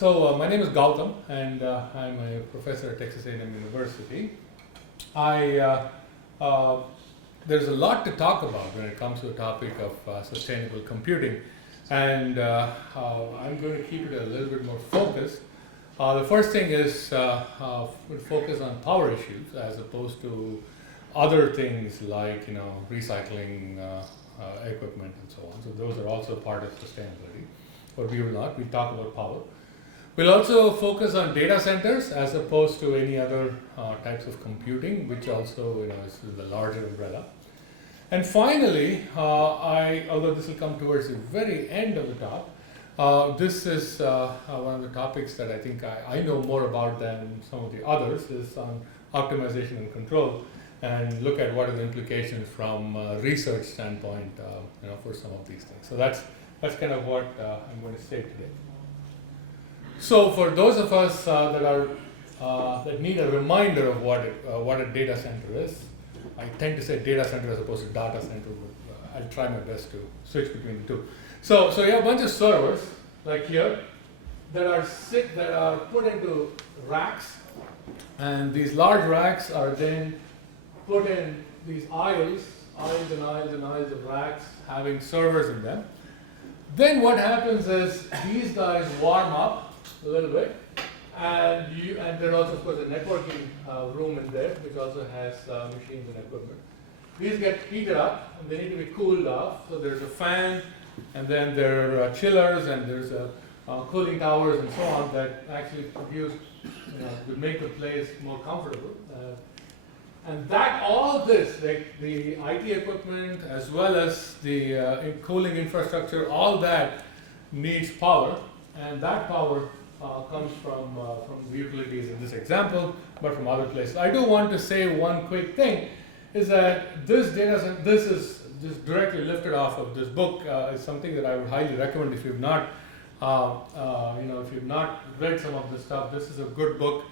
My name is Gautam, and I'm a professor at Texas A&M University. There's a lot to talk about when it comes to the topic of sustainable computing, and I'm going to keep it a little bit more focused. The first thing is we'll focus on power issues as opposed to other things like recycling equipment and so on. So those are also part of sustainability, but we will not. We'll talk about power. We'll also focus on data centers as opposed to any other types of computing, which also is the larger umbrella. And finally, although this will come towards the very end of the talk, this is one of the topics that I think I know more about than some of the others, is on optimization and control, and look at what are the implications from a research standpoint for some of these things. So that's kind of what I'm going to say today. So for those of us that need a reminder of what a data center is, I tend to say data center as opposed to data center, but I'll try my best to switch between the two. So you have a bunch of servers like here that are put into racks, and these large racks are then put in these aisles and aisles of racks having servers in them. Then what happens is these guys warm up a little bit, and there's also, of course, a networking room in there, which also has machines and equipment. These get heated up, and they need to be cooled off. So there's a fan, and then there are chillers, and there's cooling towers, and so on that actually produce, to make the place more comfortable. And that all this, like the IT equipment as well as the cooling infrastructure, all that needs power, and that power comes from the utilities in this example, but from other places. I do want to say one quick thing, is that this is just directly lifted off of this book. Is something that I would highly recommend if you've not, if you've not read some of this stuff. This is a good book.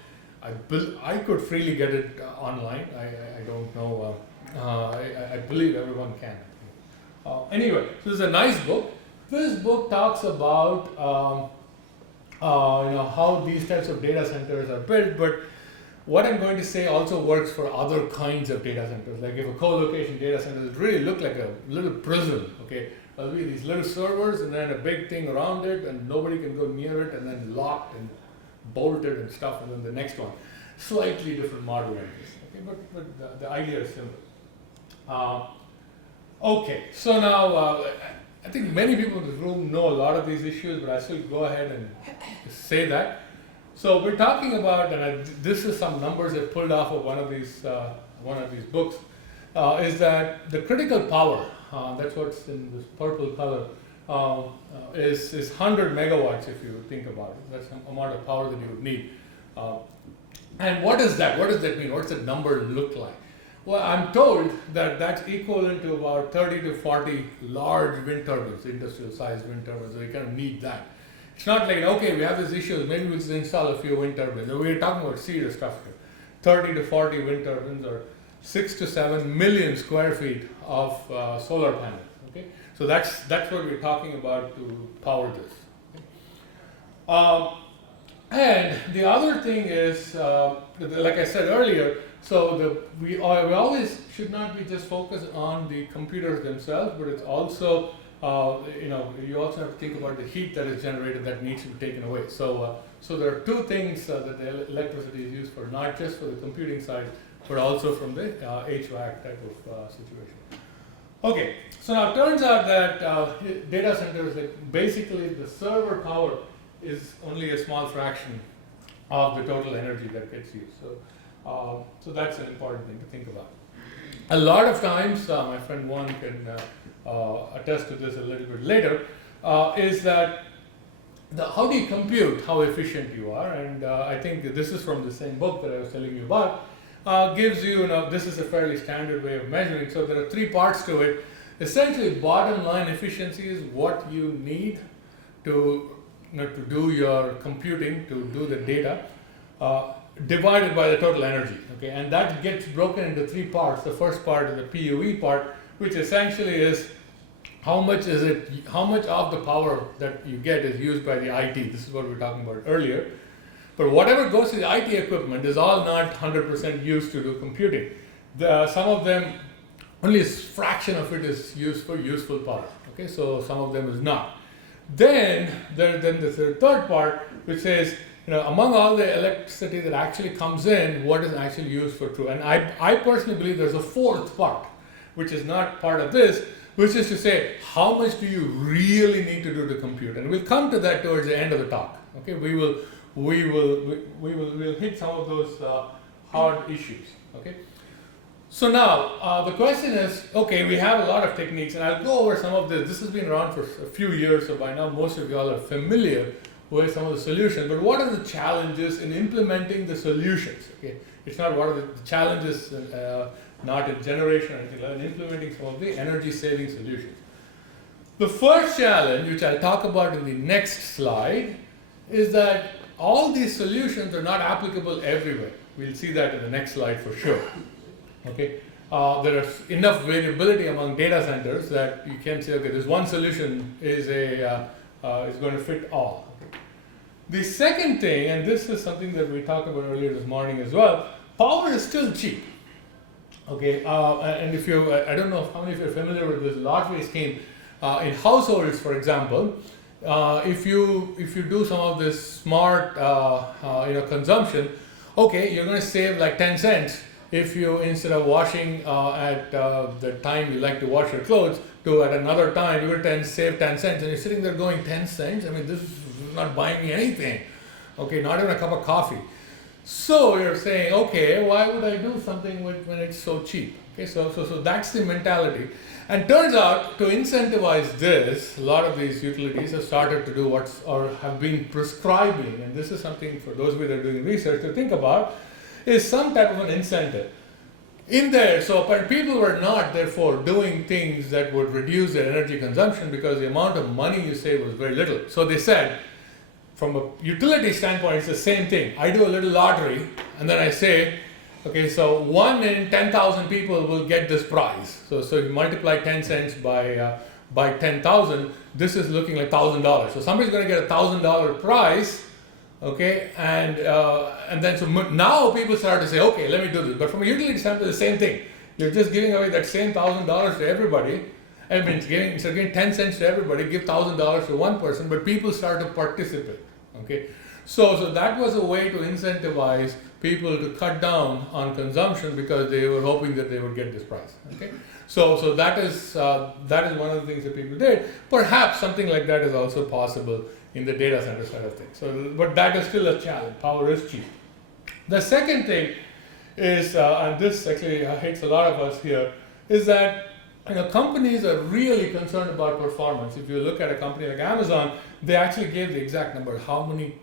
I could freely get it online. I don't know. I believe everyone can. Anyway, so this is a nice book. This book talks about how these types of data centers are built, but what I'm going to say also works for other kinds of data centers. Like if a co-location data center, it really look like a little prison. Okay, there'll be these little servers and then a big thing around it, and nobody can go near it, and then locked and bolted and stuff, and then the next one. Slightly different model like this. Okay, but the idea is similar. Okay, so now I think many people in this room know a lot of these issues, but I still go ahead and say that. So we're talking about, and this is some numbers I pulled off of one of these books, is that the critical power, that's what's in this purple color, is 100 megawatts if you think about it. That's the amount of power that you would need. And what is that? What does that mean? What does that number look like? Well, I'm told that that's equivalent to about 30 to 40 large wind turbines, industrial-sized wind turbines. So you kind of need that. It's not like, okay, we have this issue, maybe we'll just install a few wind turbines. We're talking about serious stuff here. 30 to 40 wind turbines, or 6 to 7 million square feet of solar panels. Okay, so that's what we're talking about to power this. Okay? And the other thing is, like I said earlier, so we always should not be just focused on the computers themselves, but it's also, you also have to think about the heat that is generated that needs to be taken away. So there are two things that the electricity is used for, not just for the computing side, but also from the HVAC type of situation. Okay, so now it turns out that data centers, basically the server power is only a small fraction of the total energy that gets used. So that's an important thing to think about. A lot of times, my friend Juan can attest to this a little bit later, is that how do you compute how efficient you are? And I think this is from the same book that I was telling you about. Gives you, this is a fairly standard way of measuring. So there are three parts to it. Essentially, bottom line efficiency is what you need to do your computing, to do the data, divided by the total energy. Okay, and that gets broken into three parts. The first part is the PUE part, which essentially is how much of the power that you get is used by the IT? This is what we were talking about earlier. But whatever goes to the IT equipment is all not 100% used to do computing. Some of them, only a fraction of it is used for useful power. Okay, so some of them is not. Then there's the third part, which says, among all the electricity that actually comes in, what is actually used for true? And I personally believe there's a fourth part, which is not part of this, which is to say, how much do you really need to do to compute? And we'll come to that towards the end of the talk. Okay, we'll hit some of those hard issues. Okay. So now the question is, okay, we have a lot of techniques, and I'll go over some of this. This has been around for a few years, so by now most of you all are familiar with some of the solutions. But what are the challenges in implementing the solutions? Okay, it's not what are the challenges, not in generation or anything like that, in implementing some of the energy-saving solutions. The first challenge, which I'll talk about in the next slide, is that all these solutions are not applicable everywhere. We'll see that in the next slide for sure. Okay, there is enough variability among data centers that you can say, okay, this one solution is going to fit all. Okay. The second thing, and this is something that we talked about earlier this morning as well, power is still cheap. Okay, and if you, I don't know how many of you are familiar with this lottery scheme in households, for example. If you do some of this smart consumption, okay, you're going to save like 10 cents if you, instead of washing at the time you like to wash your clothes, to at another time you're going to save 10 cents, and you're sitting there going 10 cents. I mean, this is not buying me anything. Okay, not even a cup of coffee. So you're saying, okay, why would I do something when it's so cheap? Okay, so that's the mentality. And turns out, to incentivize this, a lot of these utilities have started to do or have been prescribing, and this is something for those of you that are doing research to think about, is some type of an incentive in there. So people were not, therefore, doing things that would reduce their energy consumption because the amount of money you save was very little. So they said, from a utility standpoint, it's the same thing. I do a little lottery, and then I say, okay, so 1 in 10,000 people will get this prize. So you multiply 10 cents by 10,000. This is looking like $1,000. So somebody's going to get a $1,000 prize, okay, and then so now people start to say, okay, let me do this. But from a utility standpoint, the same thing. You're just giving away that same $1,000 to everybody. I mean, instead of giving 10 cents to everybody, give $1,000 to one person, but people start to participate. Okay, so that was a way to incentivize people to cut down on consumption because they were hoping that they would get this price. Okay, so that is one of the things that people did. Perhaps something like that is also possible in the data center side of things. So, but that is still a challenge. Power is cheap. The second thing is, and this actually hits a lot of us here, is that companies are really concerned about performance. If you look at a company like Amazon, they actually gave the exact number, how many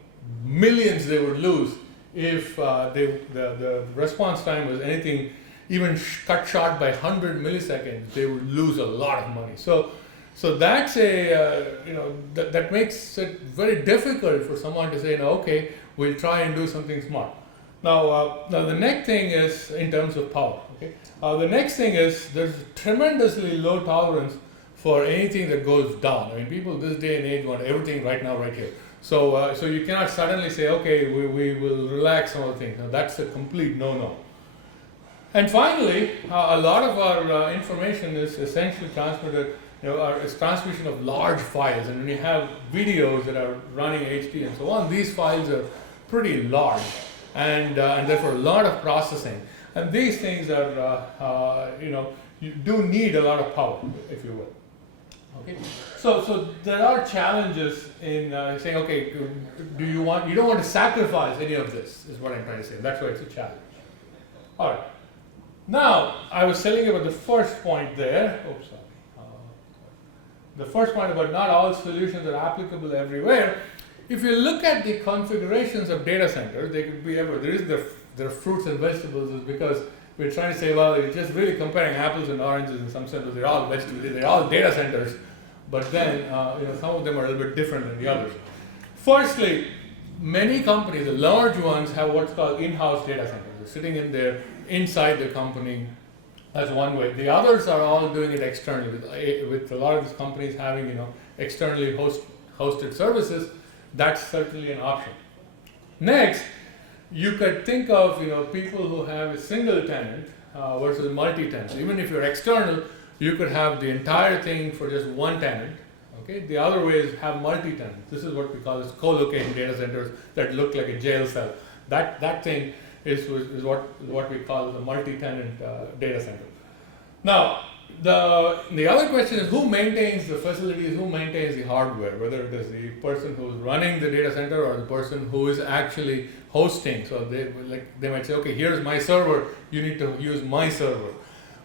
millions they would lose if the response time was anything even cut short by 100 milliseconds. They would lose a lot of money. So that's that makes it very difficult for someone to say, okay, we'll try and do something smart. Now the next thing is in terms of power. Okay, the next thing is there's tremendously low tolerance for anything that goes down. I mean, people this day and age want everything right now, right here. So you cannot suddenly say, okay, we will relax some of the things. Now, that's a complete no-no. And finally, a lot of our information is essentially transmitted, it's transmission of large files. And when you have videos that are running HD and so on, these files are pretty large, and therefore a lot of processing. And these things are, you do need a lot of power, if you will. Okay, so there are challenges in saying, okay, you don't want to sacrifice any of this, is what I'm trying to say. That's why it's a challenge. All right. Now, I was telling you about the first point there. Oops, sorry. The first point about not all solutions are applicable everywhere. If you look at the configurations of data centers, they could be everywhere. There are fruits and vegetables, is because we're trying to say, well, you're just really comparing apples and oranges in some sense. They're all vegetables, they're all data centers, but then some of them are a little bit different than the others. Firstly, many companies, the large ones, have what's called in-house data centers. They're sitting in there inside the company. That's one way. The others are all doing it externally, with a lot of these companies having externally hosted services. That's certainly an option. Next, you could think of people who have a single tenant versus multi-tenant. So even if you're external, you could have the entire thing for just one tenant. Okay. The other way is have multi-tenant. This is what we call as co-location data centers that look like a jail cell. That thing is what we call the multi-tenant data center. Now, the other question is who maintains the facilities, who maintains the hardware, whether it is the person who's running the data center or the person who is actually hosting. So they might say, okay, here's my server, you need to use my server.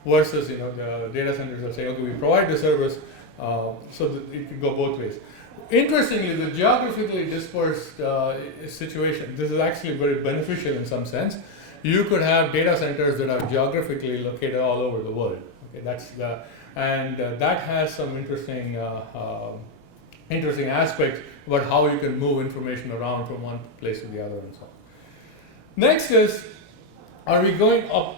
Versus the data centers will say, okay, we provide the service, so that it can go both ways. Interestingly, the geographically dispersed situation, this is actually very beneficial in some sense. You could have data centers that are geographically located all over the world. Okay, that has some interesting aspects about how you can move information around from one place to the other and so on. Next is, are we going up?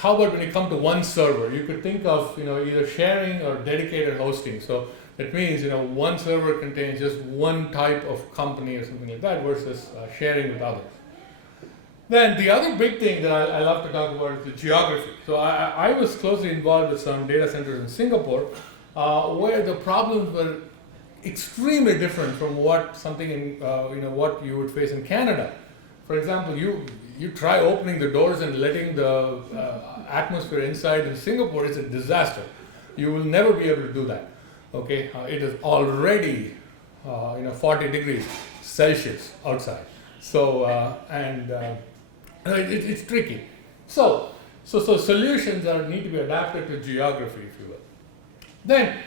How about when you come to one server? You could think of either sharing or dedicated hosting. So that means one server contains just one type of company or something like that versus sharing with others. Then the other big thing that I love to talk about is the geography. So I was closely involved with some data centers in Singapore where the problems were extremely different from what what you would face in Canada. For example, you try opening the doors and letting the atmosphere inside in Singapore is a disaster. You will never be able to do that. Okay, it is already 40 degrees Celsius outside. So it's tricky. So solutions need to be adapted to geography, if you will. Then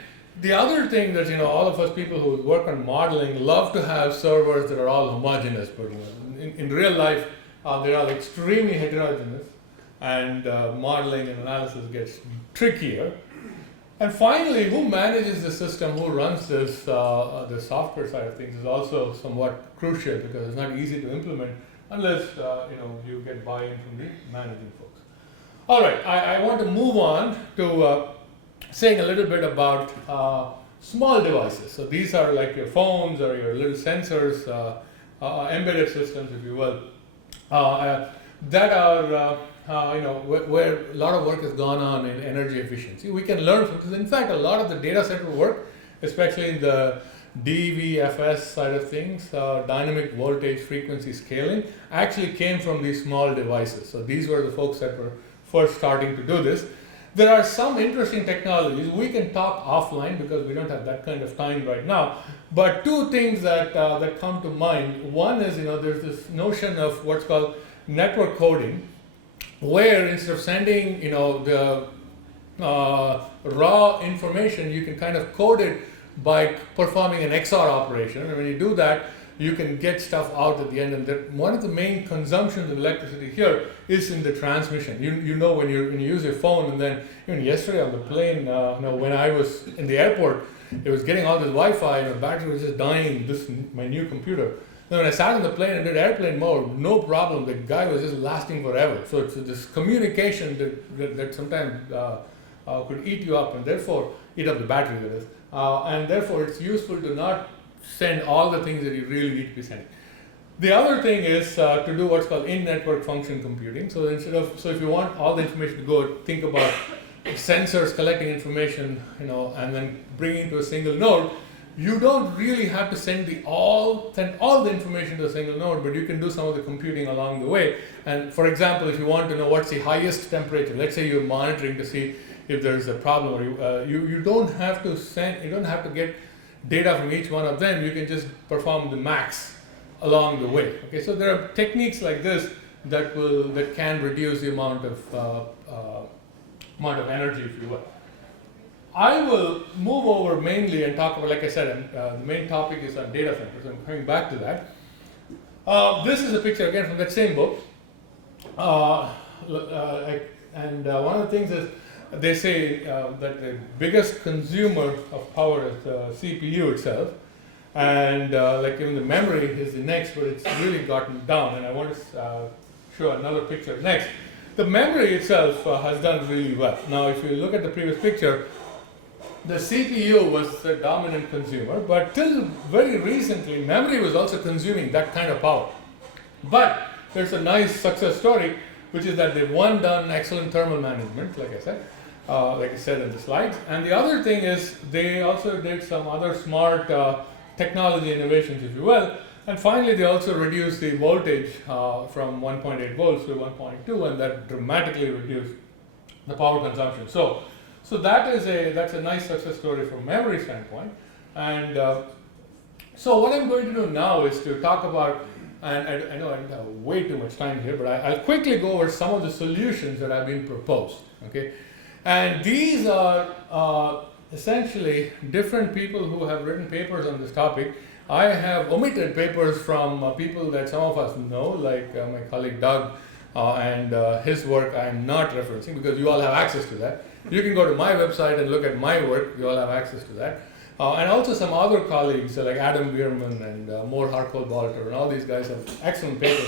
the other thing that all of us people who work on modeling love to have servers that are all homogeneous, but in real life they are extremely heterogeneous, and modeling and analysis gets trickier. And finally, who manages the system, who runs this, the software side of things is also somewhat crucial because it's not easy to implement unless you get buy-in from the managing folks. All right, I want to move on to saying a little bit about small devices. So these are like your phones or your little sensors, embedded systems, if you will, that are where a lot of work has gone on in energy efficiency. We can learn from, because in fact a lot of the data center work, especially in the DVFS side of things, dynamic voltage frequency scaling, actually came from these small devices. So these were the folks that were first starting to do this. There are some interesting technologies. We can talk offline because we don't have that kind of time right now. But two things that come to mind. One is there's this notion of what's called network coding, where instead of sending the raw information, you can kind of code it by performing an XOR operation. And when you do that, you can get stuff out at the end. And one of the main consumptions of electricity here is in the transmission. When you use your phone, and then even yesterday on the plane, when I was in the airport, it was getting all this Wi-Fi and the battery was just dying. My new computer. Then when I sat on the plane and did airplane mode, no problem. The guy was just lasting forever. So it's this communication that sometimes could eat you up, and therefore eat up the battery, that is. And therefore it's useful to not send all the things that you really need to be sending. The other thing is to do what's called in-network function computing. So if you want all the information to go, think about sensors collecting information, and then bringing it to a single node. You don't really have to send all the information to a single node, but you can do some of the computing along the way. And for example, if you want to know what's the highest temperature, let's say you're monitoring to see if there's a problem, or you don't have to get data from each one of them. You can just perform the max along the way. Okay, so there are techniques like this that can reduce the amount of energy, if you will. I will move over mainly and talk about, like I said, the main topic is on data centers. I'm coming back to that. This is a picture again from that same book. And one of the things is they say that the biggest consumer of power is the CPU itself. And like even the memory is the next, but it's really gotten down. And I want to show another picture next. The memory itself has done really well. Now, if you look at the previous picture, the CPU was the dominant consumer, but till very recently, memory was also consuming that kind of power. But there's a nice success story, which is that they've done excellent thermal management, like I said in the slides. And the other thing is they also did some other smart technology innovations, if you will. And finally, they also reduced the voltage from 1.8 volts to 1.2, and that dramatically reduced the power consumption. So that's a nice success story from memory standpoint. And so what I'm going to do now is to talk about, and I know I don't have way too much time here, but I'll quickly go over some of the solutions that have been proposed. Okay, and these are essentially different people who have written papers on this topic. I have omitted papers from people that some of us know, like my colleague Doug and his work I'm not referencing because you all have access to that. You can go to my website and look at my work, you all have access to that. And also some other colleagues like Adam Bierman and Moore Harcourt-Balter and all these guys have excellent papers.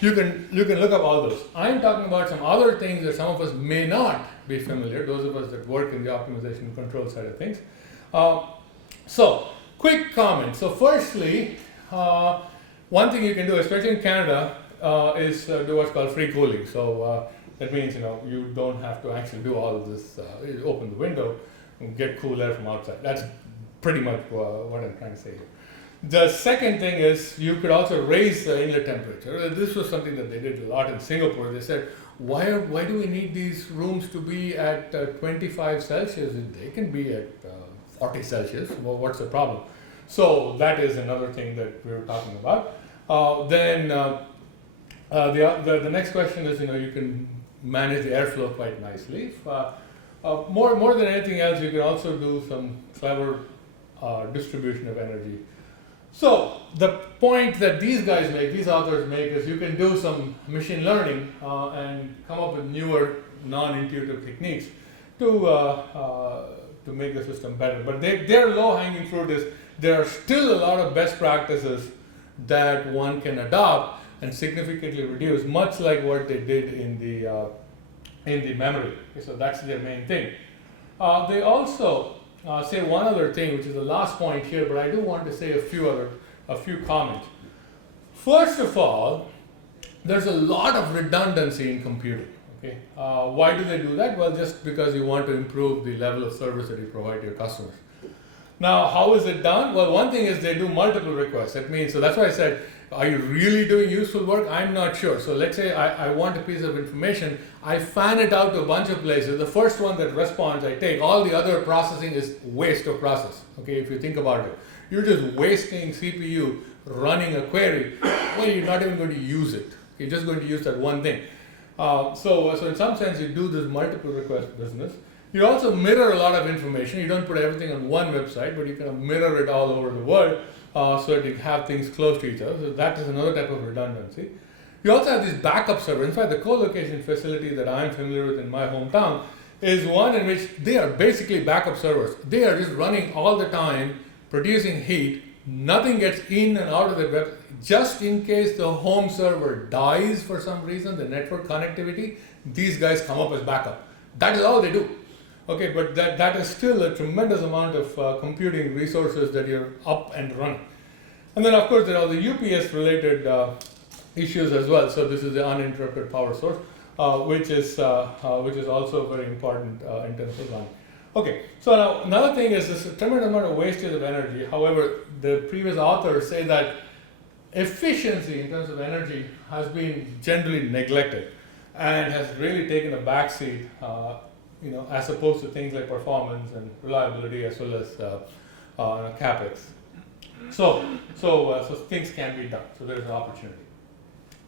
You can look up all those. I'm talking about some other things that some of us may not be familiar, those of us that work in the optimization and control side of things. So, quick comment. So firstly, one thing you can do, especially in Canada, is do what's called free cooling. So that means you don't have to actually do all of this. You open the window and get cool air from outside. That's pretty much what I'm trying to say here. The second thing is you could also raise the inlet temperature. This was something that they did a lot in Singapore. They said, why do we need these rooms to be at 25 Celsius? They can be at 40 Celsius. Well, what's the problem? So that is another thing that we were talking about. Then the next question is, you can manage the airflow quite nicely. More than anything else, you can also do some clever distribution of energy. So the point that these authors make, is you can do some machine learning and come up with newer non-intuitive techniques to make the system better. But their low-hanging fruit is there are still a lot of best practices that one can adopt and significantly reduce, much like what they did in the memory. Okay, so that's their main thing. They also say one other thing, which is the last point here, but I do want to say a few comments. First of all, there's a lot of redundancy in computing. Okay, why do they do that? Well, just because you want to improve the level of service that you provide to your customers. Now, how is it done? Well, one thing is they do multiple requests. That means, so that's why I said, are you really doing useful work? I'm not sure. So let's say I want a piece of information. I fan it out to a bunch of places. The first one that responds, I take. All the other processing is waste of process. Okay, if you think about it. You're just wasting CPU running a query. Well, you're not even going to use it. You're just going to use that one thing. So in some sense, you do this multiple request business. You also mirror a lot of information. You don't put everything on one website, but you kind of mirror it all over the world so that you have things close to each other. So that is another type of redundancy. You also have these backup servers. In fact, the co-location facility that I'm familiar with in my hometown is one in which they are basically backup servers. They are just running all the time, producing heat. Nothing gets in and out of the web. Just in case the home server dies for some reason, the network connectivity, these guys come up as backup. That is all they do. Okay, but that is still a tremendous amount of computing resources that you're up and running. And then of course there are the UPS related issues as well. So this is the uninterrupted power source, which is also very important in terms of running. Okay, so now another thing is this tremendous amount of wastage of energy. However, the previous authors say that efficiency in terms of energy has been generally neglected and has really taken a backseat, as opposed to things like performance and reliability as well as capex. So things can be done. So there's an opportunity.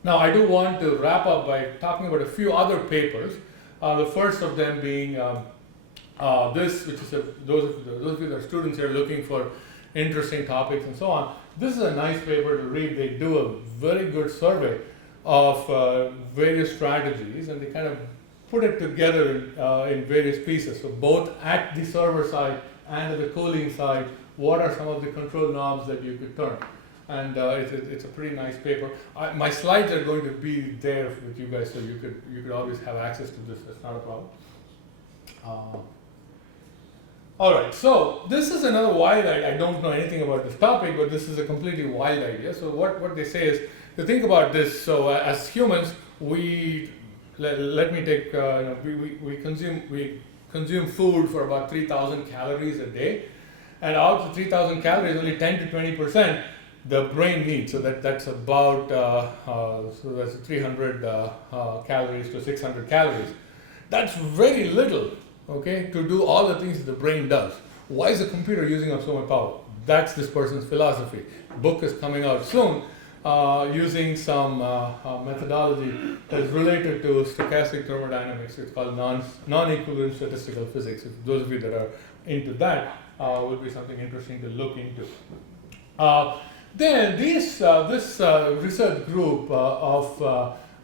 Now I do want to wrap up by talking about a few other papers. The first of them being this, which is those of you that are students here looking for interesting topics and so on. This is a nice paper to read. They do a very good survey of various strategies, and they kind of put it together in various pieces. So both at the server side and at the cooling side, what are some of the control knobs that you could turn? and it's a pretty nice paper. My slides are going to be there with you guys, so you could always have access to this. That's not a problem. All right, so this is another wild idea. I don't know anything about this topic, but this is a completely wild idea. So what they say is, to think about this. So as humans, let me take we consume food for about 3,000 calories a day, and out of 3,000 calories, only 10 to 20% the brain needs. So that's about so that's 300 calories to 600 calories. That's very little. Okay, to do all the things that the brain does. Why is the computer using up so much power? That's this person's philosophy. Book is coming out soon using some methodology that is related to stochastic thermodynamics. It's called non-equivalent statistical physics. If those of you that are into that will be something interesting to look into. Then this research group of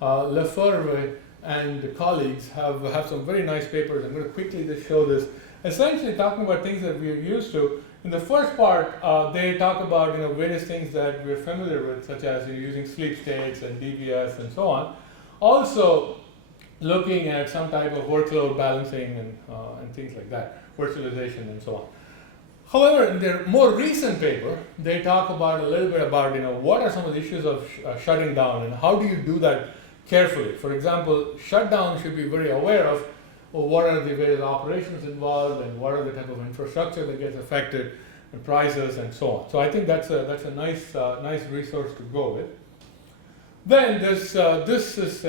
Lefebvre and colleagues have some very nice papers. I'm going to quickly just show this. Essentially talking about things that we are used to. In the first part, they talk about various things that we're familiar with, such as using sleep states and DBS and so on. Also looking at some type of workload balancing and things like that, virtualization and so on. However, in their more recent paper, they talk about a little bit about what are some of the issues of shutting down and how do you do that carefully. For example, shutdown should be very aware of what are the various operations involved and what are the type of infrastructure that gets affected and prices and so on. So I think that's a nice resource to go with. Then this is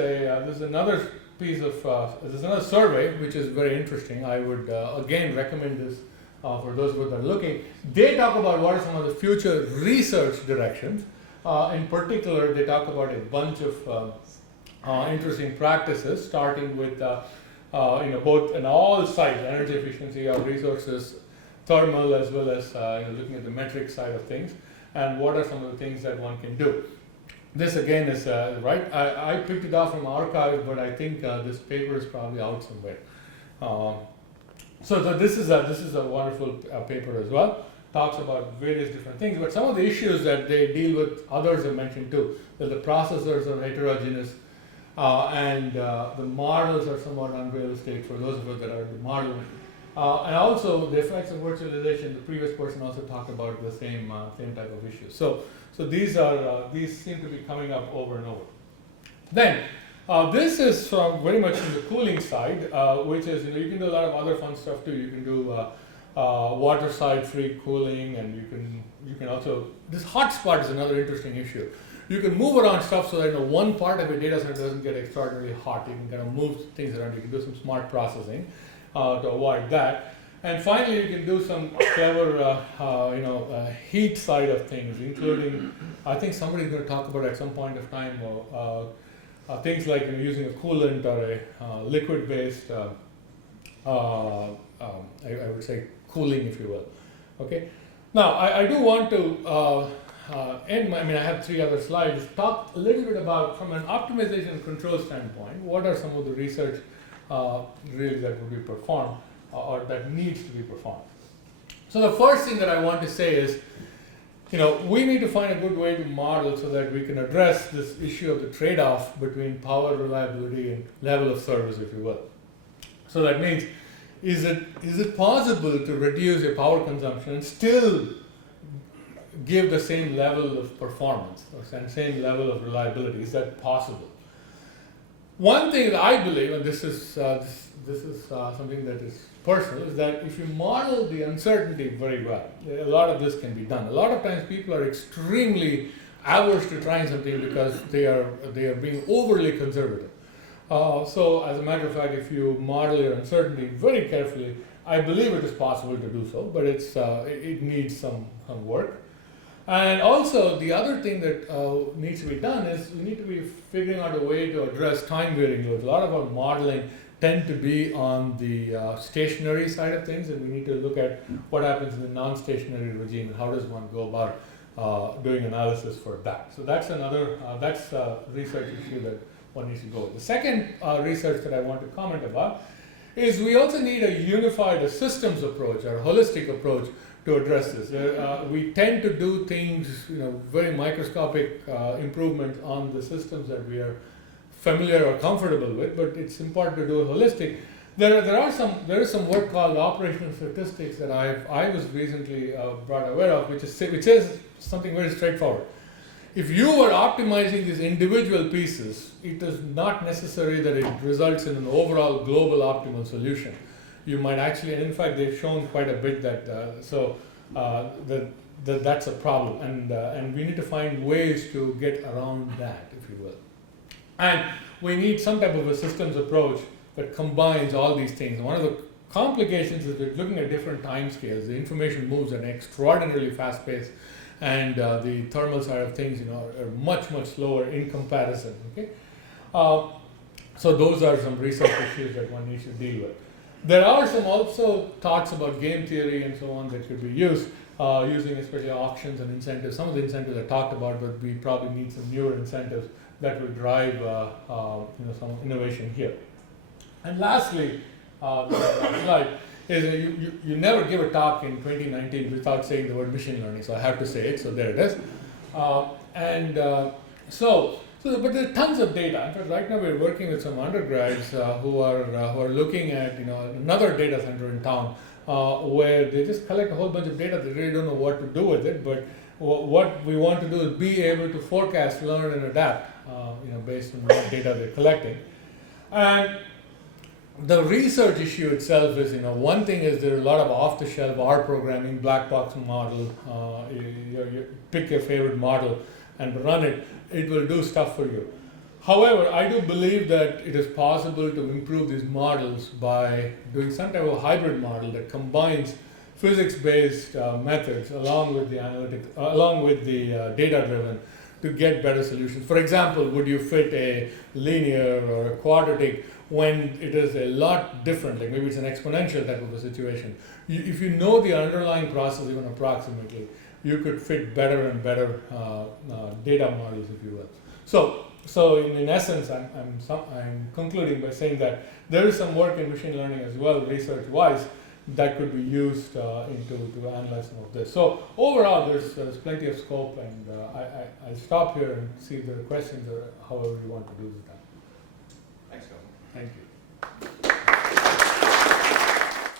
another piece of there's another survey which is very interesting. I would again recommend this for those of you that are looking. They talk about what are some of the future research directions. In particular, they talk about a bunch of interesting practices, starting with both in all sides, energy efficiency of resources, thermal, as well as looking at the metric side of things, and what are some of the things that one can do. This again is right. I picked it off from archive, but I think this paper is probably out somewhere. So this is a wonderful paper as well. Talks about various different things, but some of the issues that they deal with, others have mentioned too. That the processors are heterogeneous. And the models are somewhat unrealistic for those of us that are the modeling. And also the effects of virtualization, the previous person also talked about the same type of issues. So these seem to be coming up over and over. Then this is very much in the cooling side, which is you can do a lot of other fun stuff too. You can do water side free cooling, and you can also, this hotspot is another interesting issue. You can move around stuff so that one part of a data center doesn't get extraordinarily hot. You can kind of move things around. You can do some smart processing to avoid that. And finally, you can do some clever, heat side of things, including, I think somebody's going to talk about at some point of time, things like using a coolant or a liquid-based, I would say, cooling, if you will. Okay. Now, I do want to. I have 3 other slides. Talk a little bit about, from an optimization and control standpoint, what are some of the research really that would be performed or that needs to be performed. So the first thing that I want to say is, we need to find a good way to model so that we can address this issue of the trade-off between power, reliability, and level of service, if you will. So that means, is it possible to reduce your power consumption and still give the same level of performance or same level of reliability? Is that possible? One thing that I believe, and this is something that is personal, is that if you model the uncertainty very well, a lot of this can be done. A lot of times people are extremely averse to trying something because they are being overly conservative. So as a matter of fact, if you model your uncertainty very carefully, I believe it is possible to do so, but it needs some work. And also, the other thing that needs to be done is we need to be figuring out a way to address time varying loads. A lot of our modeling tend to be on the stationary side of things, and we need to look at what happens in the non-stationary regime and how does one go about doing analysis for that. So that's another research issue that one needs to go with. The second research that I want to comment about is we also need a unified systems approach or holistic approach to address this. We tend to do things, very microscopic improvements on the systems that we are familiar or comfortable with, but it's important to do it holistic. There is some work called operational statistics that I was recently brought aware of, which is something very straightforward. If you are optimizing these individual pieces, it is not necessary that it results in an overall global optimal solution. You might actually, and in fact, they've shown quite a bit that that's a problem, and we need to find ways to get around that, if you will. And we need some type of a systems approach that combines all these things. One of the complications is we're looking at different time scales. The information moves at an extraordinarily fast pace, and the thermal side of things, are much, much slower in comparison. Okay, so those are some research issues that one needs to deal with. There are some also thoughts about game theory and so on that could be used, using especially auctions and incentives. Some of the incentives I talked about, but we probably need some newer incentives that will drive some innovation here. And lastly, the slide is you never give a talk in 2019 without saying the word machine learning, so I have to say it, so there it is. But there's tons of data. In fact, right now we're working with some undergrads who are looking at another data center in town where they just collect a whole bunch of data. They really don't know what to do with it, but what we want to do is be able to forecast, learn, and adapt, based on what data they're collecting. And the research issue itself is, one thing is there are a lot of off-the-shelf R programming, black box model. You pick your favorite model and run it. It will do stuff for you. However, I do believe that it is possible to improve these models by doing some type of hybrid model that combines physics-based methods along with the analytics, along with the data-driven, to get better solutions. For example, would you fit a linear or a quadratic when it is a lot different, like maybe it's an exponential type of a situation? If you know the underlying process even approximately, you could fit better and better data models, if you will. So in essence, I'm concluding by saying that there is some work in machine learning as well, research-wise, that could be used to analyze some of this. So overall, there's plenty of scope, and I'll stop here and see if there are questions or however you want to do with that. Thanks, Gautam. Thank you.